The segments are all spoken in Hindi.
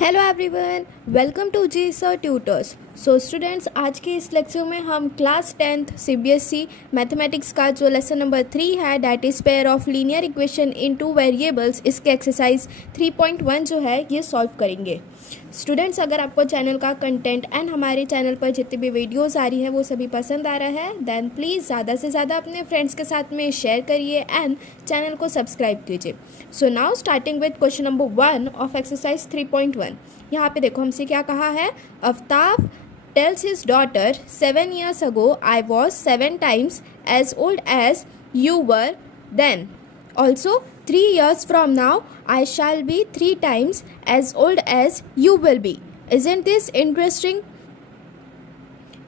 Hello everyone, welcome to G Sir Tutors. So students, आज के इस लेक्चर में हम क्लास 10th सीबीएसई मैथमेटिक्स का जो लेसन नंबर 3 है, that is pair of linear equation in two variables, इसके एक्सरसाइज 3.1 जो है ये सॉल्व करेंगे। स्टूडेंट्स, अगर आपको चैनल का कंटेंट एंड हमारे चैनल पर जितनी भी वीडियोस आ रही है वो सभी पसंद आ रहा है, देन प्लीज़ ज़्यादा से ज़्यादा अपने फ्रेंड्स के साथ में शेयर करिए एंड चैनल को सब्सक्राइब कीजिए। So now starting with question number 1 of exercise 3.1। यहाँ पे देखो हमसे क्या कहा है। Aftab tells his daughter, 7 years ago I was 7 times as old as you were then. Also, 3 years from now I shall be 3 times as old as you will be. Isn't this interesting?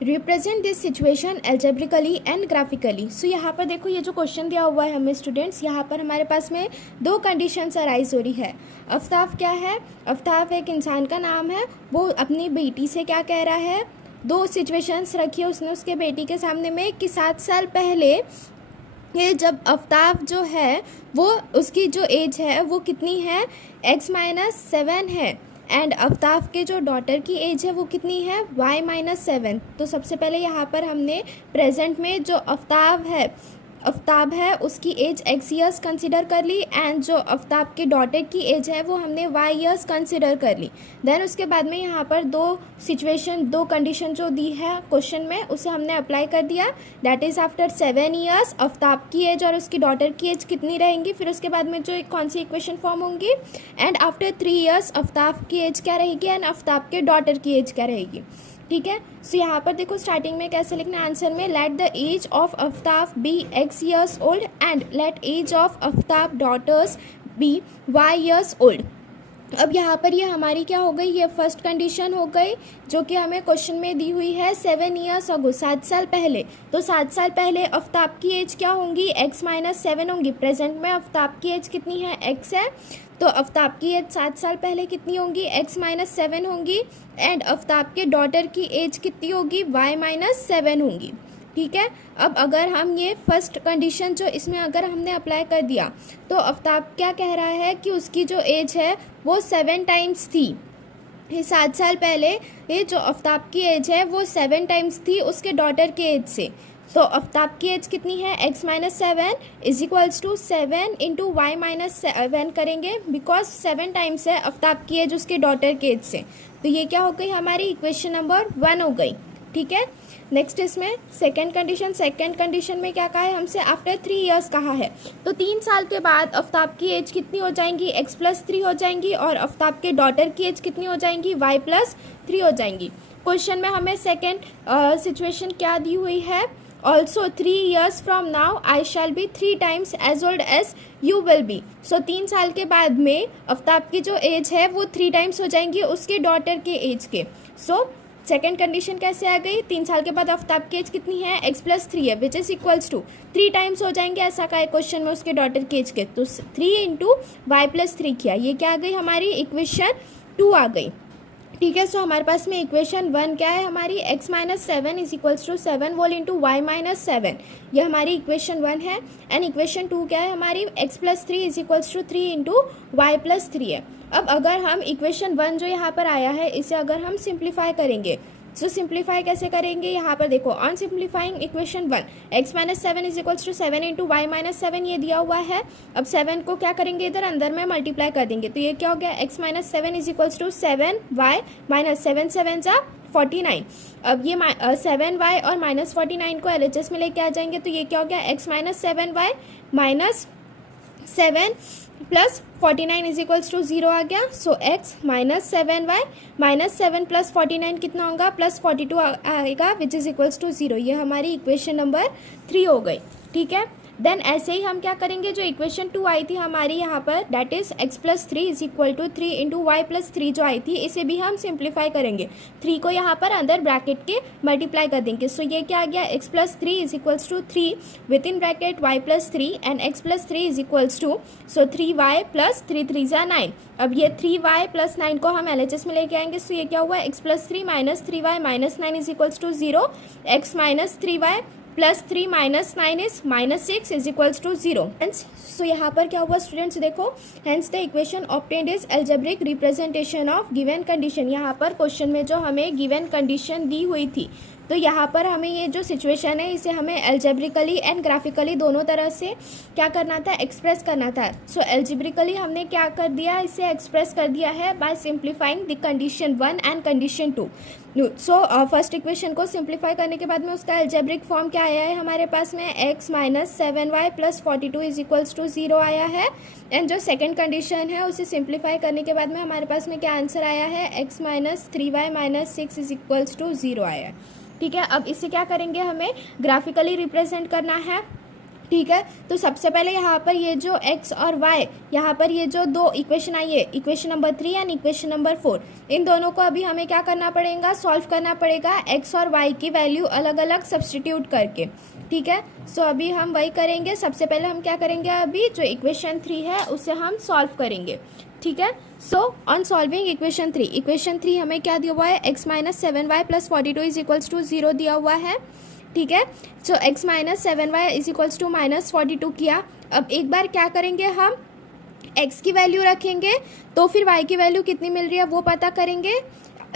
Represent this situation algebraically and graphically. So यहाँ पर देखो, ये जो क्वेश्चन दिया हुआ है हमें स्टूडेंट्स, यहाँ पर हमारे पास में दो कंडीशंस अराइज हो रही है। अफ्ताब क्या है? अफ्ताब एक इंसान का नाम है। वो अपनी बेटी से क्या कह रहा है? दो सिचुएशंस रखी है उसने उसके बेटी के सामने में कि 7 साल पहले ये जब अफ्ताब जो है वो उसकी जो एज है वो कितनी है? x-7 है। एंड अफ्ताब के जो डॉटर की एज है वो कितनी है? y-7। तो सबसे पहले यहाँ पर हमने प्रेजेंट में जो अफ्ताब है उसकी एज x ईयर्स कंसिडर कर ली, एंड जो अफ्ताब के डॉटर की एज है वो हमने y ईयर्स कंसिडर कर ली। देन उसके बाद में यहाँ पर दो कंडीशन जो दी है क्वेश्चन में उसे हमने अप्लाई कर दिया। That is after 7 years Aftab की एज और उसकी डॉटर की एज कितनी रहेंगी, फिर उसके बाद में जो कौन सी इक्वेशन फॉर्म होंगी, एंड आफ्टर 3 ईयर्स अफ्ताब की एज क्या रहेगी एंड अफ्ताब के डॉटर की एज क्या रहेगी। ठीक है। सो यहाँ पर देखो स्टार्टिंग में कैसे लिखना है आंसर में, let the age of Aftab be x years old and let age of Aftab daughter's be y years old. अब यहाँ पर ये हमारी क्या हो गई? ये फर्स्ट कंडीशन हो गई जो कि हमें क्वेश्चन में दी हुई है 7 ईयर्स अगो, 7 साल पहले। तो 7 साल पहले अफ्ताब की एज क्या होंगी? x-7 होंगी। प्रेजेंट में अफ्ताब की एज कितनी है? x है। तो अफ्ताब की एज 7 साल पहले कितनी होंगी? x-7 होंगी। एंड अफ्ताब के डॉटर की एज कितनी होगी? y-7 होंगी। ठीक है। अब अगर हम ये फर्स्ट कंडीशन जो इसमें अगर हमने अप्लाई कर दिया तो अफ्ताब क्या कह रहा है कि उसकी जो एज है वो 7 टाइम्स थी। ये 7 साल पहले ये जो अफ्ताब की एज है वो 7 टाइम्स थी उसके डॉटर के एज से। तो अफ्ताब की एज कितनी है? x-7 is equals to 7 into y-7 करेंगे, बिकॉज 7 टाइम्स है अफ्ताब की एज उसके डॉटर के एज से। तो ये क्या हो गई? हमारी इक्वेशन नंबर 1 हो गई। ठीक है। नेक्स्ट इसमें सेकेंड कंडीशन में क्या कहा है हमसे? आफ्टर 3 ईयर्स कहा है। तो 3 साल के बाद अफ्ताब की एज कितनी हो जाएंगी? x+3 हो जाएंगी, और अफ्ताब के डॉटर की एज कितनी हो जाएंगी? y+3 हो जाएंगी। क्वेश्चन में हमें सेकेंड सिचुएशन क्या दी हुई है? Also 3 years from now I shall be 3 times as old as you will be. So 3 साल के बाद में अफ्ताब की जो एज है वो 3 टाइम्स हो जाएंगी उसके डॉटर के एज के। सो सेकेंड कंडीशन कैसे आ गई? 3 साल के बाद अफ्ताब की एज कितनी है? x+3 है, which is equals to 3 times हो जाएंगे, ऐसा का क्वेश्चन में उसके डॉटर की एज के। तो 3 इंटू y+3 किया, ये क्या आ गई? हमारी इक्वेशन 2 आ गई। ठीक है। सो हमारे पास में इक्वेशन 1 क्या है हमारी? x-7 is equals to 7 whole into y-7, ये हमारी इक्वेशन 1 है। एंड इक्वेशन 2 क्या है हमारी? x+3 is equals to 3 into y+3 है। अब अगर हम इक्वेशन 1 जो यहाँ पर आया है इसे अगर हम सिंप्लीफाई करेंगे, तो सिंप्लीफाई कैसे करेंगे? यहाँ पर देखो, on simplifying equation 1 x-7 is equals to 7 into y-7 ये दिया हुआ है। अब 7 को क्या करेंगे? इधर अंदर में मल्टीप्लाई कर देंगे, तो ये क्या हो गया? x-7 is equals to 7y-7 जा 49। अब ये 7y और -49 को LHS में लेके आ जाएंगे, तो ये क्या हो गया? x-7y -7 plus 49 is equals to 0 आ गया। सो x-7y -7 प्लस 49 कितना होगा? +42 आएगा, विच इज इक्वल्स टू 0। ये हमारी इक्वेशन नंबर 3 हो गई। ठीक है। देन ऐसे ही हम क्या करेंगे? जो इक्वेशन 2 आई थी हमारी यहाँ पर, that is x+3 is equal to 3 into y+3 जो आई थी, इसे भी हम सिंप्लीफाई करेंगे। 3 को यहाँ पर अंदर ब्रैकेट के मल्टीप्लाई कर देंगे। सो ये क्या आ गया? x+3 is equals to 3 within bracket y+3 and x+3 is equals to 3y plus 3 3 जा 9। अब ये 3y प्लस 9 को हम LHS में लेके आएंगे। सो ये क्या हुआ? x+3 -3y -9 is equals to 0, x -3y plus 3 minus 9 is minus 6 is equals to 0। Hence so यहाँ पर क्या हुआ स्टूडेंट्स, देखो hence the equation obtained is algebraic representation of given condition. यहाँ पर क्वेश्चन में जो हमें गिवन कंडीशन दी हुई थी, तो यहाँ पर हमें ये जो सिचुएशन है इसे हमें एल्जेब्रिकली एंड ग्राफिकली दोनों तरह से क्या करना था, एक्सप्रेस करना था। सो एल्जेब्रिकली हमने क्या कर दिया, इसे एक्सप्रेस कर दिया है by simplifying the condition 1 and condition 2। So first equation को सिंप्लीफाई करने के बाद में उसका एल्जेब्रिक फॉर्म क्या आया है हमारे पास में, x minus 7y plus 42 is equals to 0 आया है। एंड जो सेकेंड कंडीशन है उसे सिंप्लीफाई करने के बाद में हमारे पास में क्या आंसर आया है, x minus 3y minus 6 is equals to 0 आया है। ठीक है, अब इसे क्या करेंगे, हमें ग्राफिकली रिप्रेजेंट करना है। ठीक है, तो सबसे पहले यहाँ पर ये जो x और y, यहाँ पर ये जो दो इक्वेशन आई है, equation number 3 and equation number 4, इन दोनों को अभी हमें क्या करना पड़ेगा, सॉल्व करना पड़ेगा x और y की वैल्यू अलग अलग सब्सटीट्यूट करके। ठीक है, सो अभी हम वही करेंगे। सबसे पहले हम क्या करेंगे, अभी जो इक्वेशन 3 है उसे हम सॉल्व करेंगे। ठीक है, सो ऑन सॉल्विंग इक्वेशन 3 हमें क्या दिया हुआ है, x minus 7y plus 42 is equals to 0 दिया हुआ है। ठीक है, so x minus 7y is equals to minus 42 किया। अब एक बार क्या करेंगे, हम x की वैल्यू रखेंगे तो फिर y की वैल्यू कितनी मिल रही है वो पता करेंगे।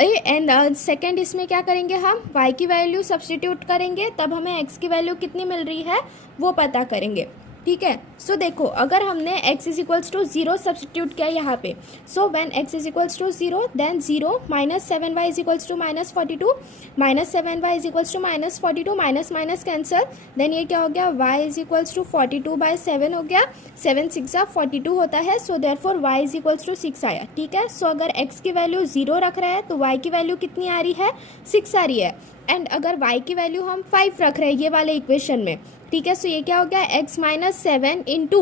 एंड सेकेंड इसमें क्या करेंगे, हम y की वैल्यू सब्सटीट्यूट करेंगे, तब हमें x की वैल्यू कितनी मिल रही है वो पता करेंगे। ठीक है, सो देखो अगर हमने x is equals to 0 substitute किया यहाँ पे, so when x is equals to 0 then 0 minus 7y is equals to minus 42, minus 7y is equals to minus 42, minus minus cancel, then ये क्या हो गया, y इज इक्वल्स टू 42/7 हो गया, 7 6 42 होता है, so therefore y is equals to 6 आया। ठीक है, सो अगर x की वैल्यू 0 रख रहे हैं तो y की वैल्यू कितनी आ रही है, 6 आ रही है। एंड अगर y की वैल्यू हम 5 रख रहे हैं ये वाले इक्वेशन में, ठीक है, सो ये क्या हो गया, x minus 7 into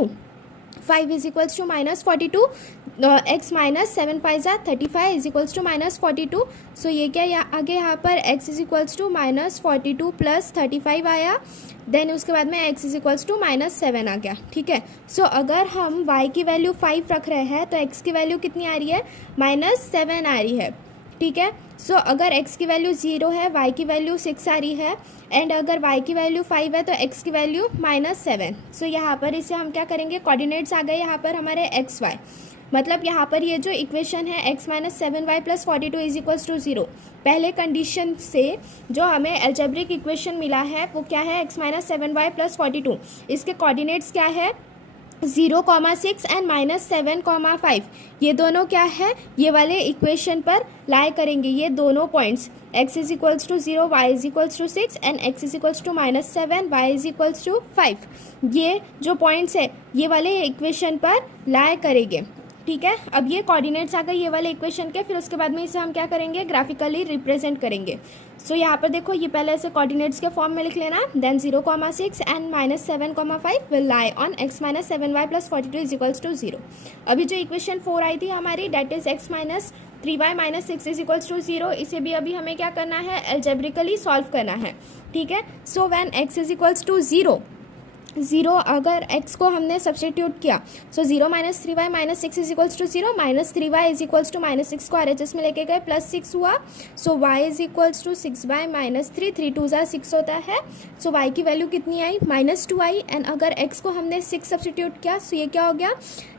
5 is equals to minus 42, x minus 7 5 35 is equals to minus 42। सो ये क्या आगे यहाँ पर x is equals to minus 42 plus 35 आया, देन उसके बाद में x is equals to minus 7 आ गया। ठीक है, सो अगर हम y की वैल्यू 5 रख रहे हैं तो x की वैल्यू कितनी आ रही है, माइनस 7 आ रही है। ठीक है, सो अगर x की वैल्यू 0 है, y की वैल्यू 6 आ रही है, एंड अगर y की वैल्यू 5 है तो x की वैल्यू माइनस 7। सो यहाँ पर इसे हम क्या करेंगे, कोऑर्डिनेट्स आ गए यहाँ पर हमारे x y, मतलब यहाँ पर ये जो इक्वेशन है x minus 7y plus 42 is equals to 0, पहले कंडीशन से जो हमें एल्जेब्रिक इक्वेशन मिला है वो क्या है, x माइनस 7y प्लस 42, इसके कोऑर्डिनेट्स क्या है, 0,6 एंड माइनस 7,5, ये दोनों क्या है, ये वाले इक्वेशन पर लाई करेंगे ये दोनों points, x is equals to 0, y is equals to 6 and x is equals to minus 7, y is equals to 5, ये जो पॉइंट्स है ये वाले इक्वेशन पर लाई करेंगे। ठीक है, अब ये कोऑर्डिनेट्स आ गए ये वाले इक्वेशन के, फिर उसके बाद में इसे हम क्या करेंगे, ग्राफिकली रिप्रेजेंट करेंगे। सो यहाँ पर देखो ये पहले ऐसे कोऑर्डिनेट्स के फॉर्म में लिख लेना, then 0,6 and minus 7,5 will lie on x minus 7y plus 42 is equals to 0। अभी जो इक्वेशन 4 आई थी हमारी, that is x minus 3y minus 6 is equals to 0, इसे भी अभी हमें क्या करना है, एल्जेब्रिकली सॉल्व करना है। ठीक है, so when x is equals to 0 अगर x को हमने सब्सटीट्यूट किया, so 0 minus 3y minus 6 is equals to 0, minus 3y is equals to minus 6 को RHS में लेके गए, प्लस 6 हुआ, so y is equals to 6y minus 3, 3 2 6 होता है, सो y की वैल्यू कितनी आई, माइनस 2 आई। एंड अगर x को हमने 6 सब्सटीट्यूट किया, सो ये क्या हो गया,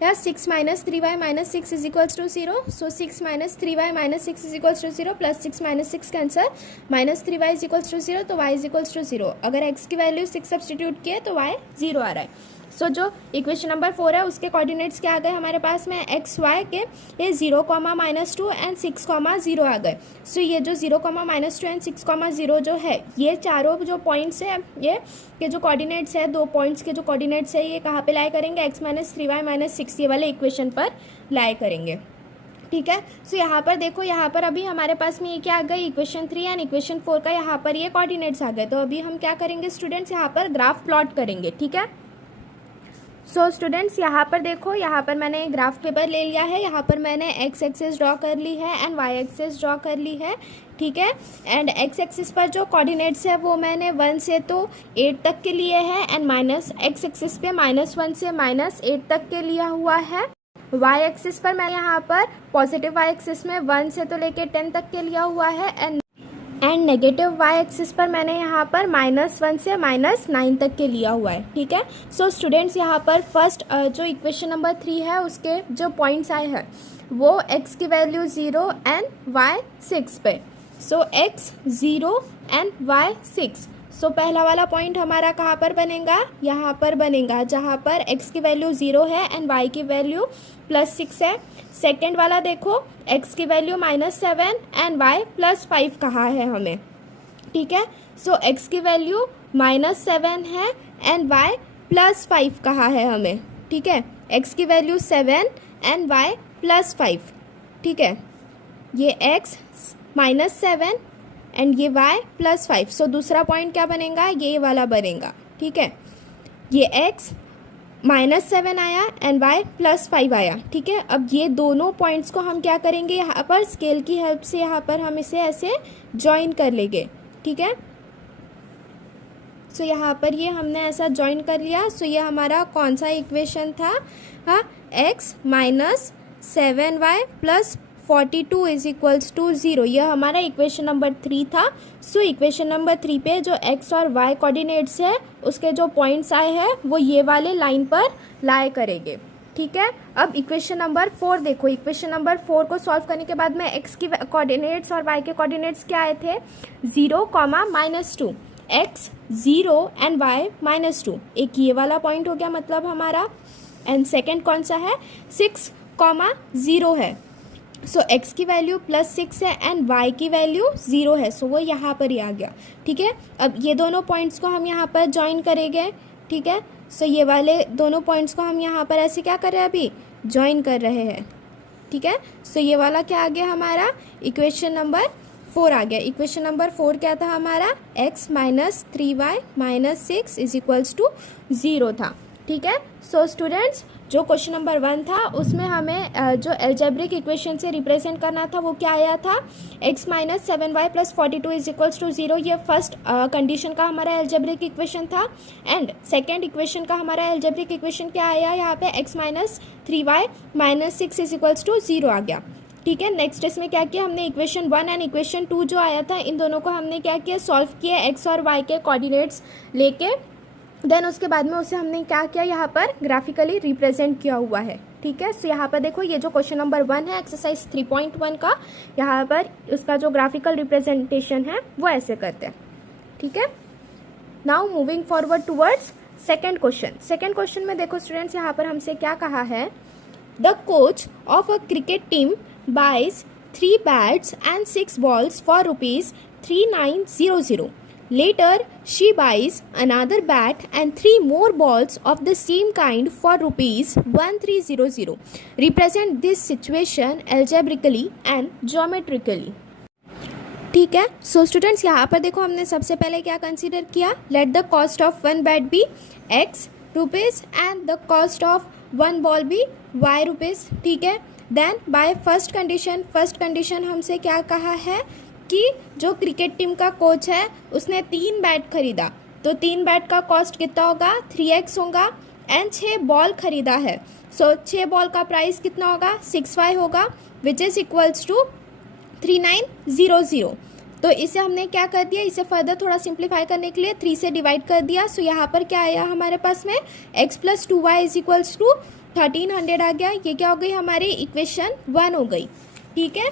या 6 minus 3y minus 6 is equals to 0, so 6 minus 3y minus 6 is equals to 0, plus 6 minus 6 cancel, minus 3y is equals to 0, तो y इज इक्वल्स टू 0। अगर x की वैल्यू 6 सब्सटीट्यूट किए तो y 0 आ रहा है। सो जो इक्वेशन नंबर 4 है उसके कोऑर्डिनेट्स क्या आ गए हमारे पास में, एक्स वाई के ये 0,-2 एंड 6,0 आ गए। सो ये जो 0,-2 एंड 6,0 जो है, ये चारों जो पॉइंट्स है, ये के जो कोऑर्डिनेट्स है, दो पॉइंट्स के जो कोऑर्डिनेट्स है, ये कहाँ पे लाई करेंगे, x माइनस 3y माइनस 6 ये वाले इक्वेशन पर लाई करेंगे। ठीक है, सो यहाँ पर देखो, यहाँ पर अभी हमारे पास में ये क्या आ गई, इक्वेशन 3 एंड इक्वेशन 4 का यहाँ पर ये कोऑर्डिनेट्स आ गए। तो अभी हम क्या करेंगे स्टूडेंट्स, यहाँ पर ग्राफ प्लॉट करेंगे। ठीक है, सो स्टूडेंट्स यहाँ पर देखो, यहाँ पर मैंने ग्राफ पेपर ले लिया है, यहाँ पर मैंने x एक्सिस ड्रॉ कर ली है एंड y एक्सिस ड्रॉ कर ली है। ठीक है, एंड x एक्सिस पर जो कोऑर्डिनेट्स है वो मैंने 1 से तो 8 तक के लिए है, एंड माइनस x एक्सिस पे -1 से -8 तक के लिया हुआ है। y एक्सिस पर मैं यहाँ पर पॉजिटिव y एक्सिस में 1 से तो लेके 10 तक के लिया हुआ है, एंड नेगेटिव वाई एक्सिस पर मैंने यहाँ पर -1 से -9 तक के लिया हुआ है, ठीक है। सो स्टूडेंट्स यहाँ पर फर्स्ट जो इक्वेशन नंबर 3 है उसके जो पॉइंट्स आए हैं वो x की वैल्यू 0 एंड y 6 पे। सो x 0 एंड y 6। सो पहला वाला पॉइंट हमारा कहाँ पर बनेगा, यहाँ पर बनेगा जहाँ पर x की वैल्यू 0 है एंड y की वैल्यू +6 है। सेकेंड वाला देखो x की वैल्यू -7 एंड y +5 कहा है हमें, ठीक है। सो x की वैल्यू -7 है एंड y +5 कहा है हमें, ठीक है। x की वैल्यू 7 एंड y +5, ठीक है। ये x -7 एंड ये y +5। सो दूसरा पॉइंट क्या बनेगा, ये वाला बनेगा, ठीक है। ये x -7 आया एंड y +5 आया, ठीक है। अब ये दोनों पॉइंट्स को हम क्या करेंगे, यहाँ पर स्केल की हेल्प से यहाँ पर हम इसे ऐसे ज्वाइन कर लेंगे, ठीक है। सो यहाँ पर ये हमने ऐसा ज्वाइन कर लिया। सो ये हमारा कौन सा इक्वेशन था, हाँ, x -7y + 42 = 0, यह हमारा इक्वेशन नंबर 3 था। सो इक्वेशन नंबर 3 पे जो x और y कोऑर्डिनेट्स है उसके जो पॉइंट्स आए हैं वो ये वाले लाइन पर लाए करेंगे, ठीक है। अब इक्वेशन नंबर 4 देखो, इक्वेशन नंबर 4 को सॉल्व करने के बाद में x की कोऑर्डिनेट्स और y के कोऑर्डिनेट्स क्या आए थे, 0, -2, x 0 एंड y -2। एक ये वाला पॉइंट हो गया मतलब हमारा। एंड सेकेंड कौन सा है, 6, 0 है। सो x की वैल्यू +6 है एंड y की वैल्यू 0 है। सो वो यहाँ पर ही आ गया, ठीक है। अब ये दोनों पॉइंट्स को हम यहाँ पर ज्वाइन करेंगे, ठीक है। सो ये वाले दोनों पॉइंट्स को हम यहाँ पर ऐसे क्या कर रहे हैं, अभी ज्वाइन कर रहे हैं, ठीक है। सो ये वाला क्या आ गया हमारा, इक्वेशन नंबर 4 आ गया। इक्वेशन नंबर 4 क्या था हमारा, x -3y -6 = 0 था, ठीक है। सो स्टूडेंट्स जो क्वेश्चन नंबर 1 था उसमें हमें जो एल्जेब्रिक इक्वेशन से रिप्रेजेंट करना था वो क्या आया था, x -7y + 42 = 0। ये फर्स्ट कंडीशन का हमारा एल्जेब्रिक इक्वेशन था। एंड सेकेंड इक्वेशन का हमारा एल्जेब्रिक इक्वेशन क्या आया, यहाँ पे x -3y -6 = 0 आ गया, ठीक है। नेक्स्ट इसमें क्या किया हमने, इक्वेशन 1 एंड इक्वेशन 2 जो आया था इन दोनों को हमने क्या किया, सॉल्व किया x और y के कोऑर्डिनेट्स लेके। देन उसके बाद में उसे हमने क्या किया, यहाँ पर ग्राफिकली रिप्रेजेंट किया हुआ है, ठीक है। सो यहाँ पर देखो ये जो क्वेश्चन नंबर 1 है एक्सरसाइज 3.1 का, यहाँ पर उसका जो ग्राफिकल रिप्रेजेंटेशन है वो ऐसे करते हैं, ठीक है। Now moving forward towards second question. Second question में देखो स्टूडेंट्स यहाँ पर हमसे क्या कहा है, the coach of a cricket team buys 3 bats and 6 balls for ₹3900. Later, she buys another bat and 3 more balls of the same kind for ₹1300. Represent this situation algebraically and geometrically. ठीक है। सो स्टूडेंट्स यहाँ पर देखो हमने सबसे पहले क्या कंसीडर किया, let the cost of 1 bat be x rupees and the cost of 1 ball be y rupees, ठीक है। देन बाय फर्स्ट कंडीशन हमसे क्या कहा है कि जो क्रिकेट टीम का कोच है उसने 3 बैट खरीदा, तो 3 बैट का कॉस्ट कितना होगा, 3x होगा। एंड 6 बॉल खरीदा है, सो 6 बॉल का प्राइस कितना होगा, 6y होगा, विच इज़ इक्वल्स टू 3900। तो इसे हमने क्या कर दिया, इसे फर्दर थोड़ा सिंप्लीफाई करने के लिए 3 से डिवाइड कर दिया। सो यहाँ पर क्या आया हमारे पास में, x + 2y = 1300 आ गया। ये क्या हो गई हमारी इक्वेशन 1 हो गई, ठीक है।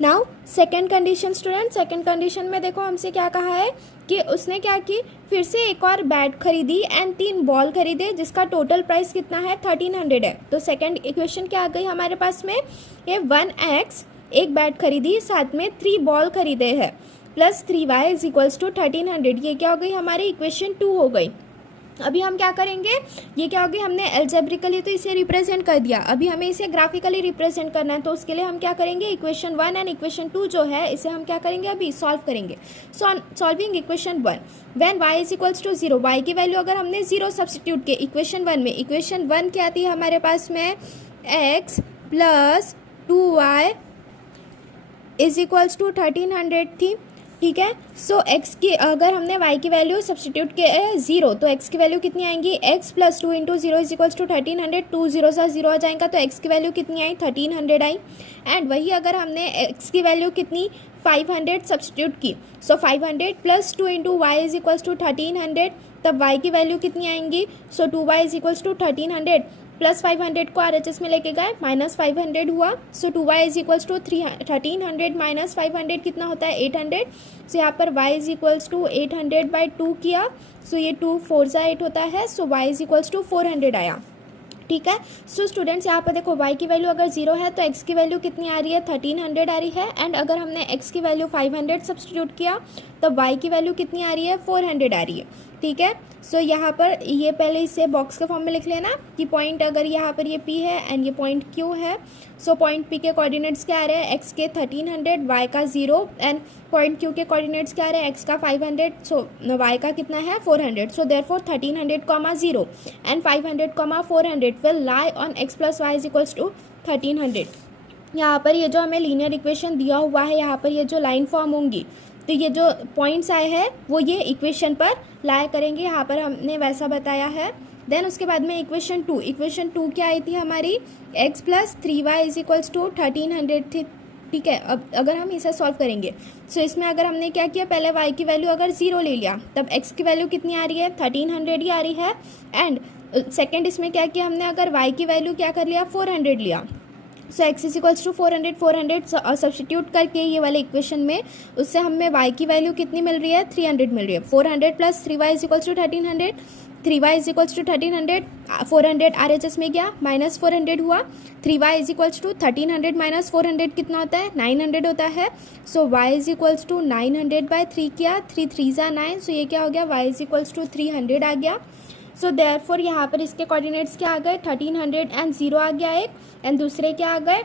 Now second condition student, second condition में देखो हमसे क्या कहा है कि उसने क्या की, फिर से एक और बैट खरीदी एंड 3 बॉल खरीदे जिसका टोटल प्राइस कितना है, 1300 है। तो सेकेंड इक्वेशन क्या आ गई हमारे पास में, ये 1x एक बैट खरीदी साथ में 3 बॉल खरीदे हैं प्लस 3y = 1300, ये क्या हो गई हमारी इक्वेशन 2 हो गई। अभी हम क्या करेंगे, ये क्या होगी, हमने एल्जेब्रिकली तो इसे रिप्रेजेंट कर दिया, अभी हमें इसे ग्राफिकली रिप्रेजेंट करना है। तो उसके लिए हम क्या करेंगे, इक्वेशन 1 एंड इक्वेशन 2 जो है इसे हम क्या करेंगे, अभी सॉल्व करेंगे। Solving equation 1, when y = 0, y की वैल्यू अगर हमने 0 सब्सटीट्यूट के इक्वेशन 1 में, इक्वेशन 1 क्या थी हमारे पास में, x + 2y = 1300 थी। ठीक है। सो x की अगर हमने y की वैल्यू सब्सटीट्यूट किया 0 तो x की वैल्यू कितनी आएंगी, x plus 2 into 0 is equals to 1300, 2 0 सा 0 आ जाएगा तो x की वैल्यू कितनी आई 1300 आई। एंड वही अगर हमने x की वैल्यू कितनी 500 सब्सटीट्यूट की, so 500 plus 2 into y is equals to 1300, तब y की वैल्यू कितनी आएंगी, so 2y is equals to 1300 plus 500 को RHS में लेके गए माइनस 500 हुआ, so 2y is equals to 1300 minus 500 कितना होता है 800। सो यहाँ पर y is equals to 800 by 2 किया, सो ये 2 4 सा 8 होता है, so y is equals to 400 आया। ठीक है। सो स्टूडेंट्स यहाँ पर देखो y की वैल्यू अगर 0 है तो x की वैल्यू कितनी आ रही है 1300 आ रही है। एंड अगर हमने x की वैल्यू 500 सब्सटीट्यूट किया तो y की वैल्यू कितनी आ रही है 400 आ रही है। ठीक है। सो यहाँ पर ये पहले इसे बॉक्स के फॉर्म में लिख लेना कि पॉइंट अगर यहाँ पर ये P है एंड ये पॉइंट Q है, सो पॉइंट P के कोऑर्डिनेट्स क्या आ रहे हैं x के 1300, y का 0 एंड पॉइंट Q के कोऑर्डिनेट्स क्या आ रहे हैं x का 500, सो y का कितना है 400। So therefore 1300, 0 and 500, 400 will lie on x plus y is equals to 1300। यहाँ पर ये जो हमें लीनियर इक्वेशन दिया हुआ है, यहाँ पर ये जो लाइन फॉर्म होंगी तो ये जो पॉइंट्स आए हैं वो ये इक्वेशन पर लाया करेंगे, यहाँ पर हमने वैसा बताया है। देन उसके बाद में इक्वेशन टू क्या आई थी हमारी, x plus 3y is equals to 1300 थी। ठीक है। अब अगर हम इसे सॉल्व करेंगे सो इसमें अगर हमने क्या किया, पहले y की वैल्यू अगर 0 ले लिया तब x की वैल्यू कितनी आ रही है 1300 ही आ रही है। एंड सेकेंड इसमें क्या किया हमने, अगर y की वैल्यू क्या कर लिया 400 लिया, so x is equals to 400 substitute करके ये वाले इक्वेशन में उससे हमें y की वैल्यू कितनी मिल रही है 300 मिल रही है। 400 plus 3y is equals to 1300, 3y is equals to 1300, 400 RHS में गया माइनस 400 हुआ, 3y is equals to 1300 minus 400 कितना होता है 900 होता है। So y is equals to 900 by 3 किया, 3 3 ज़ा 9, सो ये क्या हो गया y इज इक्वल्स टू 300 आ गया। सो देयरफॉर यहाँ पर इसके कोऑर्डिनेट्स क्या आ गए 1300 एंड 0 आ गया एक, एंड दूसरे क्या आ गए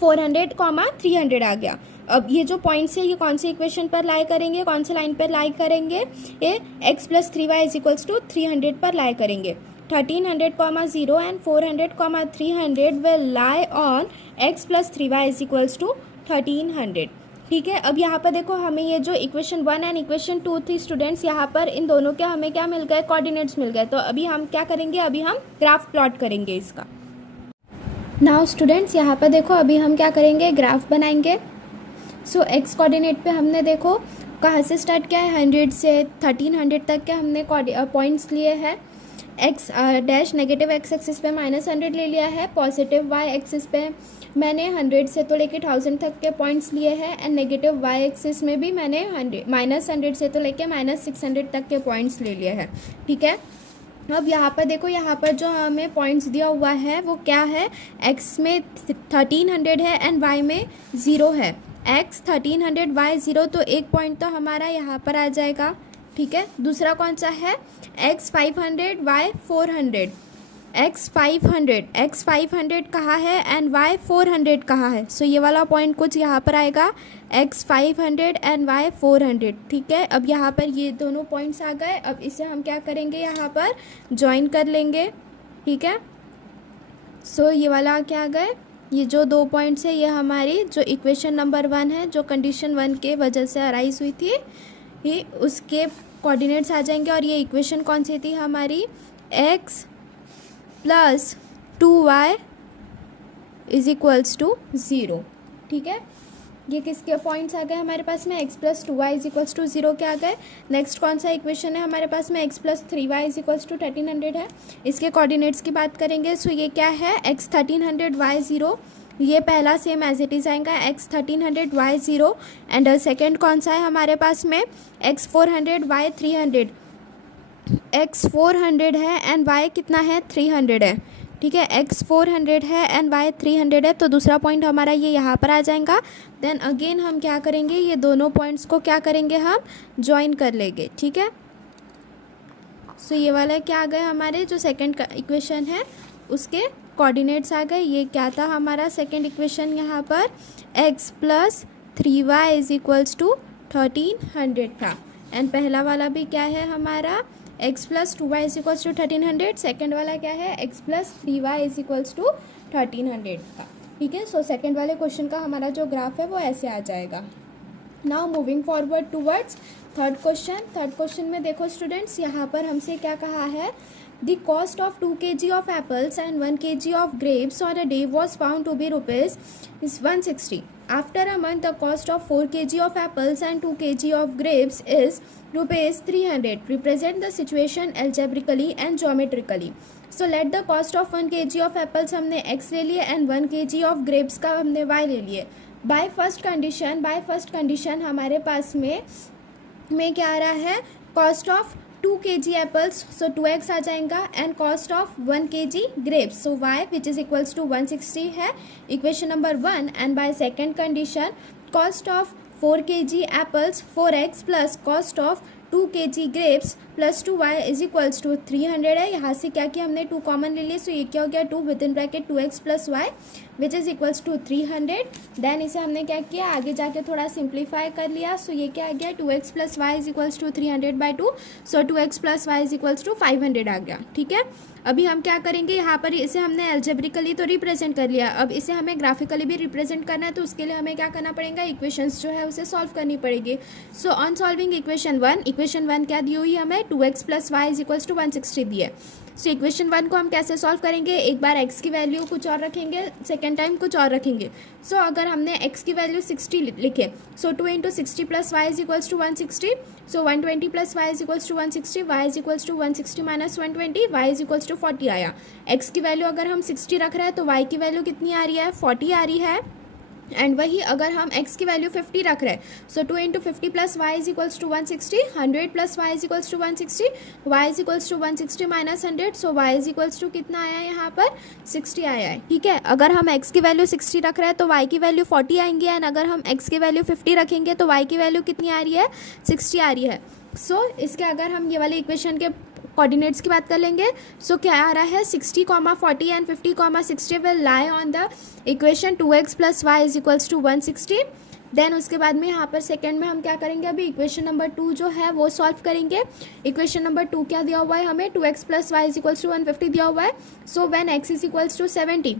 400, 300 आ गया। अब ये जो पॉइंट्स है ये कौन से इक्वेशन पर लाई करेंगे, कौन से लाइन पर लाई करेंगे, ये x plus 3y is equals to 300 पर लाई करेंगे। 1300, 0 and 400, 300 will lie on x plus 3y is equals to 1300। ठीक है। अब यहाँ पर देखो हमें ये जो इक्वेशन 1 एंड इक्वेशन 2 थी स्टूडेंट्स, यहाँ पर इन दोनों के हमें क्या मिल गए कोऑर्डिनेट्स मिल गए। तो अभी हम क्या करेंगे, अभी हम ग्राफ प्लॉट करेंगे इसका। नाउ स्टूडेंट्स यहाँ पर देखो अभी हम क्या करेंगे, ग्राफ बनाएंगे। सो एक्स कोऑर्डिनेट पे हमने देखो कहाँ से स्टार्ट किया है 100 से 1300 तक के हमने पॉइंट्स लिए हैं। X dash negative x axis पे -100 ले लिया है, पॉजिटिव वाई एक्सिस पे मैंने 100 से तो लेके 1000 तक के पॉइंट्स लिए हैं, एंड नेगेटिव वाई एक्सिस में भी मैंने -100 से तो लेके -600 तक के पॉइंट्स ले लिए हैं। ठीक है। अब यहाँ पर देखो, यहाँ पर जो हमें पॉइंट्स दिया हुआ है वो क्या है, x में 1300 है एंड y में 0 है। x 1300 y 0, तो एक पॉइंट तो हमारा यहाँ पर आ जाएगा। ठीक है। दूसरा कौन सा है, x 500 y 400, x 500 कहाँ है एंड y 400 कहाँ है। सो ये वाला पॉइंट कुछ यहाँ पर आएगा, x 500 एंड y 400। ठीक है। अब यहाँ पर ये दोनों पॉइंट्स आ गए, अब इसे हम क्या करेंगे यहाँ पर ज्वाइन कर लेंगे। ठीक है। सो ये वाला क्या आ गए, ये जो 2 पॉइंट्स है ये हमारी जो इक्वेशन नंबर 1 है जो कंडीशन 1 के वजह से अराइज हुई थी, ये उसके कोऑर्डिनेट्स आ जाएंगे। और ये इक्वेशन कौन सी थी हमारी, x plus 2y is equals to 0। ठीक है। ये किसके पॉइंट्स आ गए हमारे पास में, x plus 2y is equals to 0 के आ गए। नेक्स्ट कौन सा इक्वेशन है हमारे पास में, x plus 3y is equals to 1300 है, इसके कोऑर्डिनेट्स की बात करेंगे। सो ये क्या है, x 1300 y 0, ये पहला सेम एज इट इज़ आएगा x 1300 y 0। एंड सेकेंड कौन सा है हमारे पास में, x 400 y 300, x 400 है एंड y कितना है 300 है। ठीक है। x 400 है एंड y 300 है, तो दूसरा पॉइंट हमारा ये यहाँ पर आ जाएगा। देन अगेन हम क्या करेंगे, ये दोनों पॉइंट्स को क्या करेंगे, हम ज्वाइन कर लेंगे। ठीक है। सो ये वाला क्या आ गए हमारे जो सेकंड इक्वेशन है उसके कोऑर्डिनेट्स आ गए। ये क्या था हमारा सेकंड इक्वेशन, यहाँ पर x plus 3y is equals to 1300 था। एंड पहला वाला भी क्या है हमारा, x plus 2y is equals to 1300। Second वाला क्या है, x plus 3y is equals to 1300 का। ठीक है। सो सेकेंड वाले क्वेश्चन का हमारा जो ग्राफ है वो ऐसे आ जाएगा। Now moving forward towards third question में देखो स्टूडेंट्स, यहाँ पर हमसे क्या कहा है, the cost of 2 kg of apples and 1 kg of grapes on a day was found to be rupees 160. After a month the cost of 4 kg of apples and 2 kg of grapes is rupees 300. Represent the situation algebraically and geometrically. So let the cost of 1 kg of apples हमने x ले लिए एंड 1 kg ऑफ ग्रेप्स का हमने y ले लिए. बाय फर्स्ट कंडीशन हमारे पास में क्या आ रहा है, cost of 2 kg apples, so 2x आ जाएगा, and cost of 1 kg grapes, so y which is equals to 160 है equation number 1. And by second condition cost of 4 kg apples 4x plus cost of 2 kg grapes plus 2y is equals to 300 है. यहाँ से क्या किया हमने, 2 कॉमन ले लिए, सो ये क्या हो गया 2 within bracket 2x plus y which is equals to 300. Then इसे हमने क्या किया, आगे जाके थोड़ा सिंप्लीफाई कर लिया, सो ये क्या आ गया 2x plus y is equals to 300/2, so 2x plus y is equals to 500 आ गया. ठीक है, अभी हम क्या करेंगे, यहाँ पर इसे हमने एल्जेब्रिकली तो रिप्रेजेंट कर लिया, अब इसे हमें ग्राफिकली भी रिप्रेजेंट करना है, तो उसके लिए हमें क्या करना पड़ेगा, इक्वेशंस जो है उसे सॉल्व करनी पड़ेगी. सो ऑन सॉल्विंग इक्वेशन 1 क्या दी हुई हमें, 2x plus y is equals to 160 दी है. सो इक्वेशन 1 को हम कैसे सॉल्व करेंगे, एक बार x की वैल्यू कुछ और रखेंगे, सेकेंड टाइम कुछ और रखेंगे. सो अगर हमने x की वैल्यू 60 लिखे, so 2 × 60 plus y is equals to 160, so 120 plus y is equals to 160, y is equals to 160 minus 120, y is equals to 40 आया. x की वैल्यू अगर हम 60 रख रहे हैं तो y की वैल्यू कितनी आ रही है, 40 आ रही है. एंड वही अगर हम x की वैल्यू 50 रख रहे हैं, so 2 × 50 plus y is equals to 160, 100 plus y is equals to 160, y is equals to 160 minus 100, so y is equals to कितना आया है यहाँ पर 60 आया है. ठीक है, अगर हम x की वैल्यू 60 रख रहे हैं तो y की वैल्यू 40 आएंगी, एंड अगर हम x की वैल्यू 50 रखेंगे तो y की वैल्यू कितनी आ रही है, 60 आ रही है. सो इसके अगर हम ये वाले इक्वेशन के कोऑर्डिनेट्स की बात कर लेंगे, सो क्या आ रहा है 60, 40 and 50, 60 will lie on the equation 2x plus y is equals to 160. Then उसके बाद में यहाँ पर सेकंड में हम क्या करेंगे, अभी इक्वेशन नंबर 2 जो है वो सॉल्व करेंगे. इक्वेशन नंबर 2 क्या दिया हुआ है हमें, 2x plus y is equals to 150 दिया हुआ है. So when x is equals to 70,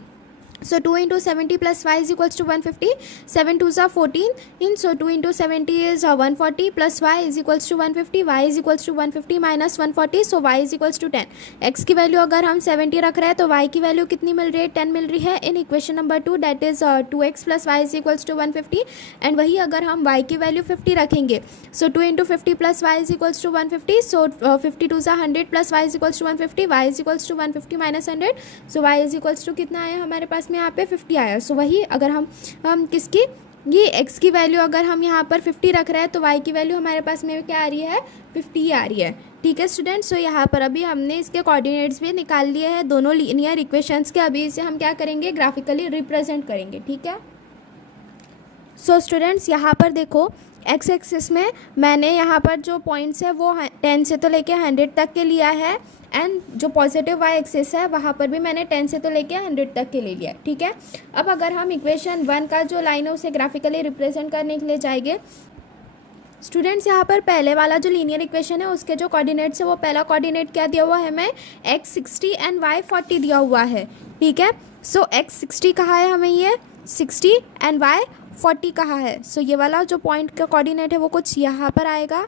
so 2 × 70 plus y is equals to 150, 7 2s are 14, so 2 × 70 is 140 plus y is equals to 150, y is equals to 150 minus 140, so y is equals to 10. x की वैल्यू अगर हम 70 रख रहे हैं तो y की वैल्यू कितनी मिल रही है, 10 मिल रही है in equation number 2, that is 2x plus y is equals to 150. And वही अगर हम y की वैल्यू 50 रखेंगे, so 2 × 50 plus y is equals to 150, so 50 2s are 100 plus y is equals to 150, y is equals to 150 minus 100, so y is equals to कितना आया हमारे पास में यहाँ पे 50 आया. सो वही अगर हम किसकी, ये x की वैल्यू अगर हम यहाँ पर 50 रख रहे हैं तो y की वैल्यू हमारे पास में क्या आ रही है, 50 आ रही है. ठीक है स्टूडेंट्स, सो यहाँ पर अभी हमने इसके कोऑर्डिनेट्स भी निकाल लिए हैं दोनों लीनियर इक्वेशंस के. अभी इसे हम क्या करेंगे, ग्राफिकली रिप्रेजेंट करेंगे. ठीक है, सो स्टूडेंट्स यहाँ पर देखो एक्स एक्सिस में मैंने यहाँ पर जो पॉइंट्स है वो 10 से तो लेके 100 तक के लिया है, एंड जो पॉजिटिव वाई एक्सिस है वहाँ पर भी मैंने 10 से तो लेके 100 तक के ले लिया. ठीक है, अब अगर हम इक्वेशन 1 का जो लाइन है उसे ग्राफिकली रिप्रेजेंट करने के लिए जाएंगे स्टूडेंट्स, यहाँ पर पहले वाला जो लीनियर इक्वेशन है उसके जो कोऑर्डिनेट्स है वो पहला कोऑर्डिनेट क्या दिया हुआ है हमें, x 60 एंड y 40 दिया हुआ है. ठीक है, सो x 60 कहाँ है हमें, ये 60 एंड y 40 कहाँ है. सो ये वाला जो पॉइंट का कोऑर्डिनेट है वो कुछ यहाँ पर आएगा,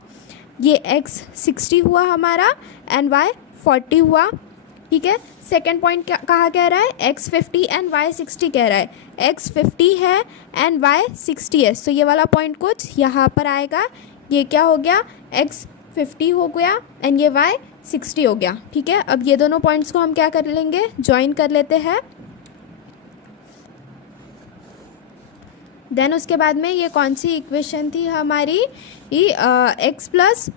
ये x 60 हुआ हमारा एंड y 40 हुआ. ठीक है, सेकेंड पॉइंट क्या कहाँ कह रहा है, x 50 एंड y 60 कह रहा है, x 50 है एंड y 60 है. सो ये वाला पॉइंट कुछ यहाँ पर आएगा, ये क्या हो गया, x 50 हो गया एंड ये y 60 हो गया. ठीक है, अब ये दोनों पॉइंट्स को हम क्या कर लेंगे, ज्वाइन कर लेते हैं. देन उसके बाद में ये कौन सी इक्वेशन थी हमारी, ये x plus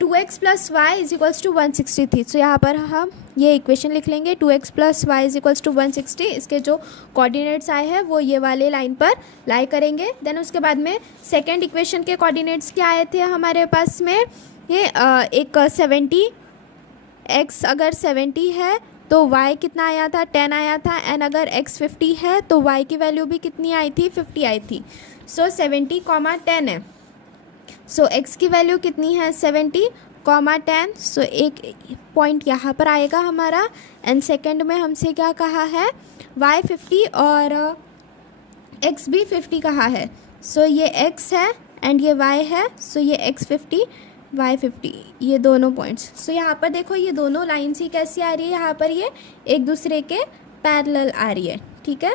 2x plus y is equals to 160 थी. सो यहाँ पर हम ये इक्वेशन लिख लेंगे, 2x plus y is equals to 160. इसके जो कोऑर्डिनेट्स आए हैं वो ये वाले लाइन पर लाई करेंगे. देन उसके बाद में सेकेंड इक्वेशन के कोऑर्डिनेट्स क्या आए थे हमारे पास में, ये एक 70, x अगर 70 है तो y कितना आया था, 10 आया था, एंड अगर x 50 है तो y की वैल्यू भी कितनी आई थी, 50 आई थी. सो 70, 10 है, सो x की वैल्यू कितनी है, 70, 10. सो एक पॉइंट यहाँ पर आएगा हमारा, एंड सेकंड में हमसे क्या कहा है, y 50 और x भी 50 कहा है. सो ये x है एंड ये y है, सो ये x 50 y 50, ये दोनों पॉइंट्स। सो यहाँ पर देखो ये दोनों लाइन्स ही कैसी आ रही है, यहाँ पर ये एक दूसरे के पैरेलल आ रही है, ठीक है।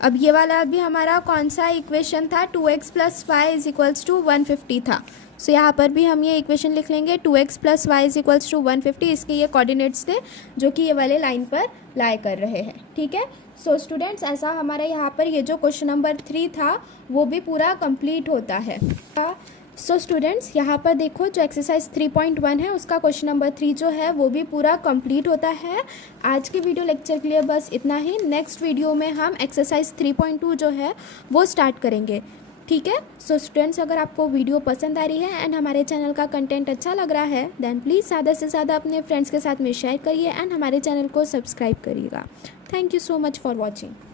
अब ये वाला भी हमारा कौन सा इक्वेशन था, 2x + y = 150 था। सो यहाँ पर भी हम ये इक्वेशन लिख लेंगे, 2x + y = 150। इसके ये कोऑर्डिनेट्स थे जो कि ये वाले लाइन पर लाई कर रहे हैं, ठीक है। सो स्टूडेंट्स, ऐसा हमारा यहाँ पर ये जो क्वेश्चन नंबर 3 था वो भी पूरा कंप्लीट होता है। सो स्टूडेंट्स, यहाँ पर देखो जो एक्सरसाइज 3.1 है उसका क्वेश्चन नंबर 3 जो है वो भी पूरा कंप्लीट होता है। आज के वीडियो लेक्चर के लिए बस इतना ही। नेक्स्ट वीडियो में हम एक्सरसाइज 3.2 जो है वो स्टार्ट करेंगे, ठीक है। सो स्टूडेंट्स, अगर आपको वीडियो पसंद आ रही है एंड हमारे चैनल का कंटेंट अच्छा लग रहा है देन प्लीज़ ज़्यादा से ज़्यादा अपने फ्रेंड्स के साथ में शेयर करिए एंड हमारे चैनल को सब्सक्राइब करिएगा। Thank you so much for watching.